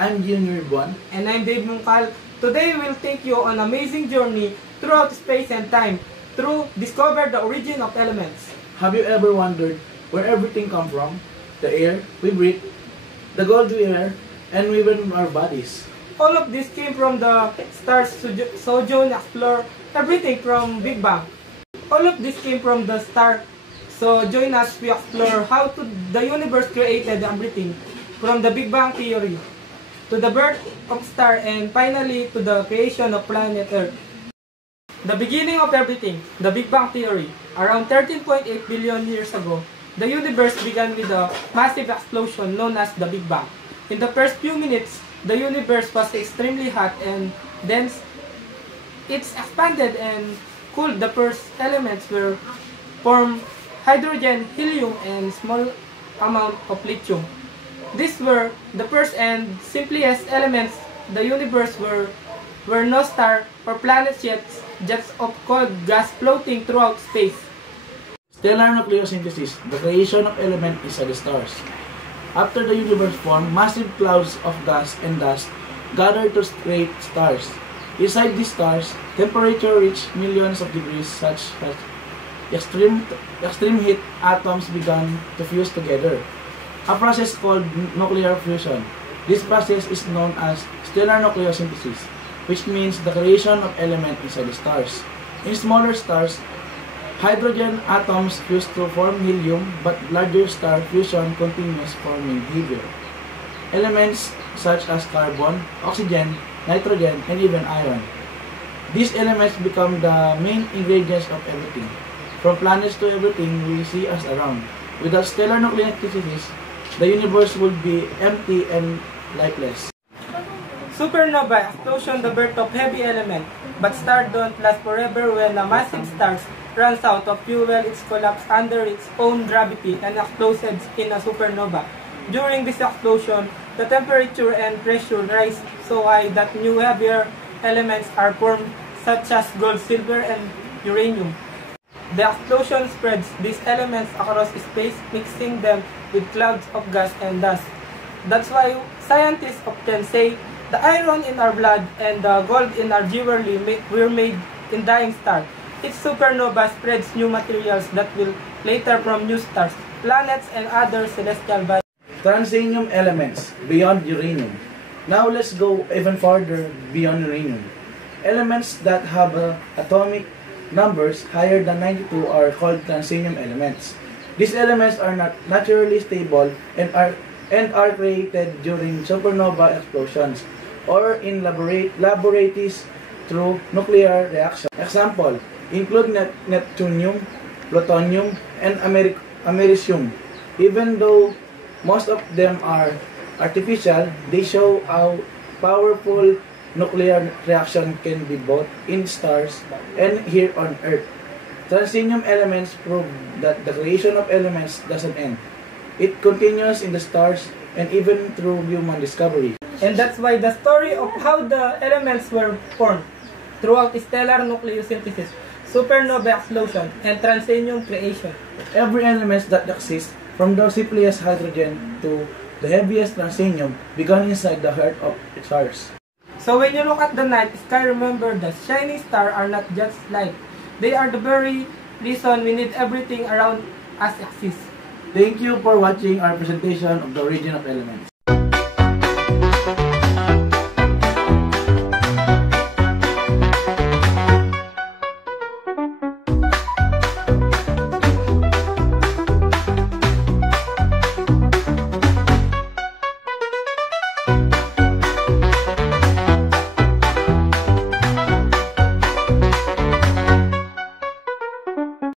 I'm Junior Buwan. And I'm Dave Mungkal. Today we'll take you on an amazing journey throughout space and time to discover the origin of elements. Have you ever wondered where everything comes from? The air we breathe, the gold we wear, and even our bodies. All of this came from the stars, so John explored everything from Big Bang. All of this came from the star, so join us we explore how the universe created everything, from the Big Bang theory to the birth of star, and finally to the creation of planet Earth. The beginning of everything, the Big Bang theory. Around 13.8 billion years ago, the universe began with a massive explosion known as the Big Bang. In the first few minutes, the universe was extremely hot and dense. It expanded and cooled. The first elements were formed hydrogen, helium, and small amount of lithium. These were the first and simplest elements. The universe were no star or planets yet, just of cold gas floating throughout space. Stellar nucleosynthesis, the creation of elements inside the stars. After the universe formed, massive clouds of gas and dust gathered to create stars. Inside these stars, temperature reached millions of degrees, such as extreme heat. Atoms began to fuse together, a process called nuclear fusion. This process is known as stellar nucleosynthesis, which means the creation of elements inside the stars. In smaller stars, hydrogen atoms fuse to form helium, but larger star fusion continues, forming heavier elements such as carbon, oxygen, nitrogen, and even iron. These elements become the main ingredients of everything, from planets to everything we see us around. Without stellar nucleosynthesis, the universe would be empty and lifeless. Supernova explosion, the birth of heavy element, but stars don't last forever. When a massive star runs out of fuel, it collapses under its own gravity and explodes in a supernova. During this explosion, the temperature and pressure rise so high that new heavier elements are formed, such as gold, silver, and uranium. The explosion spreads these elements across space, mixing them with clouds of gas and dust. That's why scientists often say the iron in our blood and the gold in our jewelry were made in dying stars. Each supernova spreads new materials that will later form new stars, planets, and other celestial bodies. Transition elements beyond uranium. Now let's go even farther beyond uranium. Elements that have atomic numbers higher than 92 are called transition elements. These elements are not naturally stable and are created during supernova explosions or in laboratories through nuclear reaction. Example include neptunium, plutonium, and americium. Even though most of them are artificial, they show how powerful nuclear reaction can be both in stars and here on Earth. Transition elements prove that the creation of elements doesn't end. It continues in the stars and even through human discovery. And that's why the story of how the elements were formed throughout stellar nucleosynthesis, supernova explosion, and transition creation. Every element that exists, from the simplest hydrogen to the heaviest transition, began inside the heart of stars. So when you look at the night sky, remember that shining stars are not just light. They are the very reason we need everything around us exists. Thank you for watching our presentation of the origin of elements.